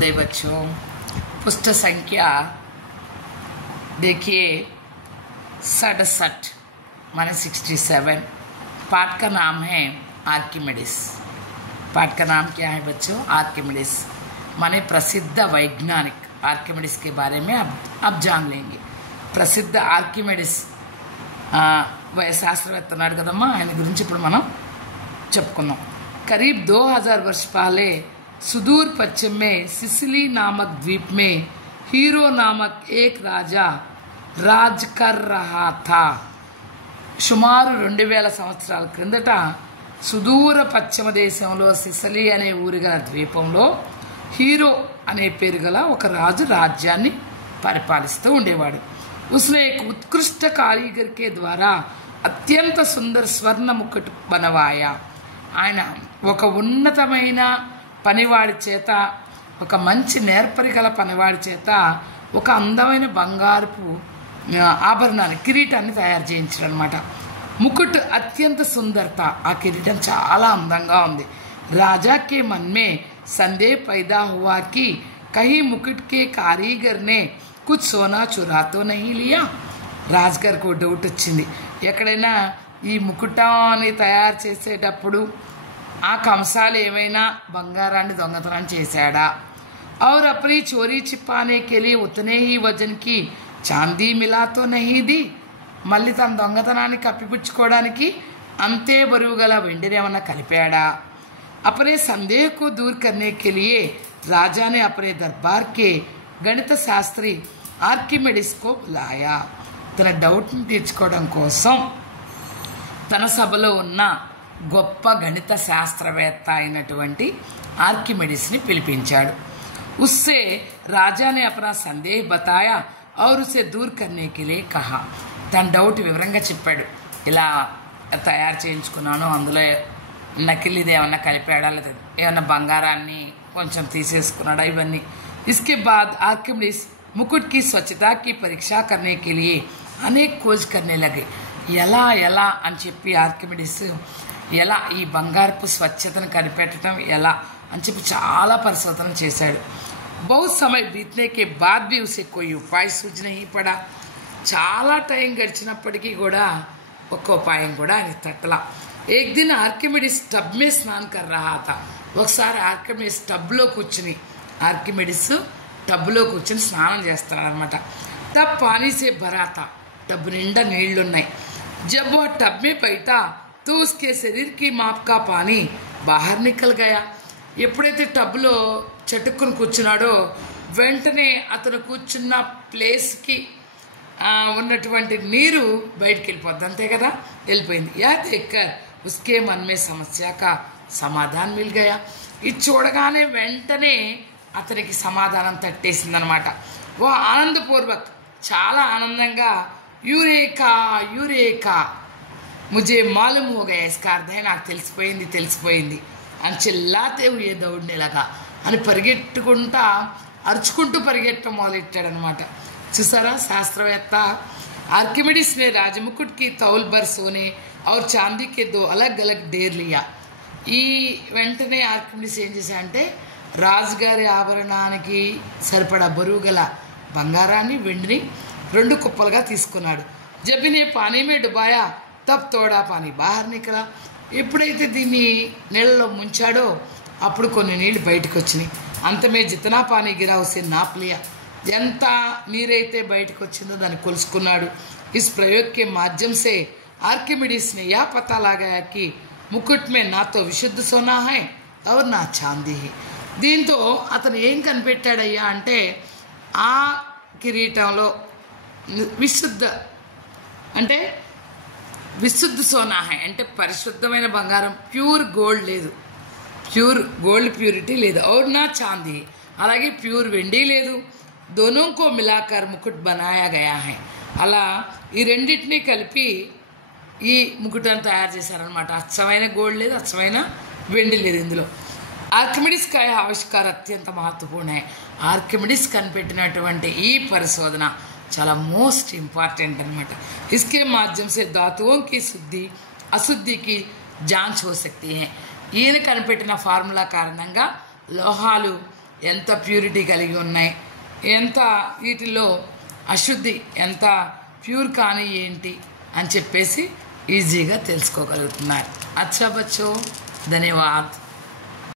बच्चों, पुष्ट संख्या देखिए 67 माने 67। पाठ का नाम है आर्किमिडीज। पाठ का नाम क्या है बच्चों? आर्किमिडीज माने प्रसिद्ध वैज्ञानिक। आर्किमिडीज के बारे में अब जान लेंगे। प्रसिद्ध आर्किमिडीज శాస్త్రవేత్త అన్నాడు కదమ్మా, ఆయన గురించి ఇప్పుడు మనం చెప్పుకుందాం। करीब 2000 वर्ष पहले सुदूर पश्चिम में सिसिली नामक द्वीप में हीरो नामक एक राजा राज कर रहा था। సుమారు 2000 సంవత్సరాల క్రిందట సుదూర పశ్చిమ దేశంలో సిసిలీ అనే ఊరి గల ద్వీపంలో హీరో అనే పేరు గల ఒక రాజు రాజ్యాన్ని పరిపాలిస్తూ ఉండేవాడు। उसने एक उत्कृष्ट कारीगर के द्वारा अत्यंत सुंदर स्वर्ण मुकुट बनवाया। ఆయన ఒక ఉన్నతమైన పనివాడి చేత, ఒక మంచి నేర్పరి గల పనివాడి చేత ఒక అందమైన బంగారపు ఆభరణాన్ని, కిరీటాన్ని తయారు చేయించాడు అనమాట। ముకుట్ అత్యంత సుందరత, ఆ కిరీటం చాలా అందంగా ఉంది। राजा के मन में संदेह पैदा हुआ कि कहीं मुकुट के कारीगर ने कुछ सोना चुरा तो नहीं लिया। రాజుగారికి ఒక డౌట్ వచ్చింది, ఎక్కడైనా ఈ ముకుటాన్ని తయారు చేసేటప్పుడు ఆ కంసాలు ఏమైనా బంగారాన్ని దొంగతనం చేశాడా? और अपनी चोरी छिपाने के लिए उतने ही वजन की चांदी मिला तो नहीं दी। మళ్ళీ తన దొంగతనాన్ని కప్పిపుచ్చుకోవడానికి అంతే బరువు గల వెండిని ఏమన్నా కలిపాడా? अपने संदेह को दूर करने के लिए राजा ने अपने दरबार के गणित शास्त्री आर्किमिडीज को बुलाया। తన డౌట్ని తీర్చుకోవడం కోసం తన సభలో ఉన్న గొప్ప గణిత శాస్త్రవేత్త అయినటువంటి ఆర్కిమిడీస్ని పిలిపించాడు। उससे राजा ने अपना संदेह बताया और उसे दूर करने के लिए कहा। తన డౌట్ వివరంగా చెప్పాడు, ఇలా తయారు చేయించుకున్నాను, అందులో నకిలీది ఏమన్నా కలిపాడా, లేదా ఏమన్నా బంగారాన్ని కొంచెం తీసేసుకున్నాడా, ఇవన్నీ। इसके बाद आर्किमिडीज मुकुट की स्वच्छता की परीक्षा करने के लिए अनेक खोज करने लगे। ఎలా ఎలా అని చెప్పి ఆర్కిమిడీస్ ఎలా ఈ బంగారపు స్వచ్ఛతను కనిపెట్టడం ఎలా అని చెప్పి చాలా పరిశోధన చేశాడు। बहुत समय बीतने के बाद भी उसे कोई उपाय सूझ नहीं पड़ा। చాలా టైం గడిచినప్పటికీ కూడా ఒక్క ఉపాయం కూడా ఆయన తట్టలా। एक दिन आर्किमिडीज टब में स्नान कर रहा था। ఒకసారి ఆర్కిమిడీస్ టబ్లో కూర్చుని, ఆర్కిమిడీస్ టబ్లో కూర్చుని స్నానం చేస్తాడనమాట। तब पानी से भरा था, टब निंडा నీళ్లున్నాయి। जब वह टब में बैठा तो उसके शरीर की माप का पानी बाहर निकल गया। ఎప్పుడైతే టబ్లో చటుక్కుని కూర్చున్నాడో వెంటనే అతను కూర్చున్న ప్లేస్కి ఉన్నటువంటి నీరు బయటికి వెళ్ళిపోద్ది, అంతే కదా, వెళ్ళిపోయింది। యా దేక్కర్ ఉస్కే మన్ మే సమస్య కా సమాధాన్ మిల్ గయా। ఇది చూడగానే వెంటనే అతనికి సమాధానం తట్టేసిందనమాట। ఓ ఆనందపూర్వక్, చాలా ఆనందంగా యూరేకా యూరేకా ముజే మాలూమ్ హో గయా ఇస్కా అర్థం है, నాకు తెలిసిపోయింది అని చిల్లాతే హుయే దౌడ్నే లగా అని పరిగెట్టుకుంటా అరుచుకుంటూ పరిగెట్టడం మొదలెట్టాడనమాట। చూసారా శాస్త్రవేత్త आर्किमिडीज ने राजमुकुट की तौल भर सोने और चांदी के 2 अलग अलग ढेर लिया। ఈ వెంటనే ఆర్కిమిడీస్ ఏం చేశాడంటే రాజుగారి ఆభరణానికి సరిపడా బరువు గల బంగారాన్ని, వెండిని 2 కుప్పలుగా తీసుకున్నాడు। जब इन्हें पानी में डुबाया तब थोड़ा पानी बाहर निकला। ఎప్పుడైతే దీన్ని నీళ్ళలో ముంచాడో అప్పుడు కొన్ని నీళ్ళు బయటకు వచ్చినాయి। అంతమే జితనా పానీ గిరా ఉసే నాప్ లియా, ఎంత నీరైతే బయటకు వచ్చిందో దాన్ని కొలుసుకున్నాడు। इस प्रयोग के माध्यम से आर्किमिडीज ने यह पता लगाया कि मुकुट में ना तो विशुद्ध सोना है और ना चांदी है। దీంతో అతను ఏం కనిపెట్టాడయ్యా అంటే ఆ కిరీటంలో విశుద్ధ సోనా హై అంటే పరిశుద్ధమైన బంగారం, ప్యూర్ గోల్డ్ లేదు, ప్యూర్ గోల్డ్ ప్యూరిటీ లేదు। और ना चांदी, అలాగే ప్యూర్ వెండి లేదు। दोनों को मिलाकर मुकुट बनाया गया है। అలా ఈ రెండింటినీ కలిపి ఈ ముకుటాన్ని తయారు చేశారనమాట। అచ్చమైన గోల్డ్ లేదు, అచ్చమైన వెండి లేదు ఇందులో। ఆర్కిమిడీస్ का ఆవిష్కార అత్యంత महत्वपूर्ण है। ఆర్కిమిడీస్ కనిపెట్టినటువంటి ఈ పరిశోధన చాలా మోస్ట్ ఇంపార్టెంట్ అనమాట। इसके माध्यम से धातुओं की शुद्धि अशुद्धि की जांच हो सकती है। ఈయన కనిపెట్టిన ఫార్ములా కారణంగా లోహాలు ఎంత ప్యూరిటీ కలిగి ఉన్నాయి, ఎంత వీటిల్లో అశుద్ధి ఎంత ప్యూర్ కానీ ఏంటి అని చెప్పేసి ఈజీగా తెలుసుకోగలుగుతున్నారు. అచ్చా బచ్చో, ధన్యవాద్.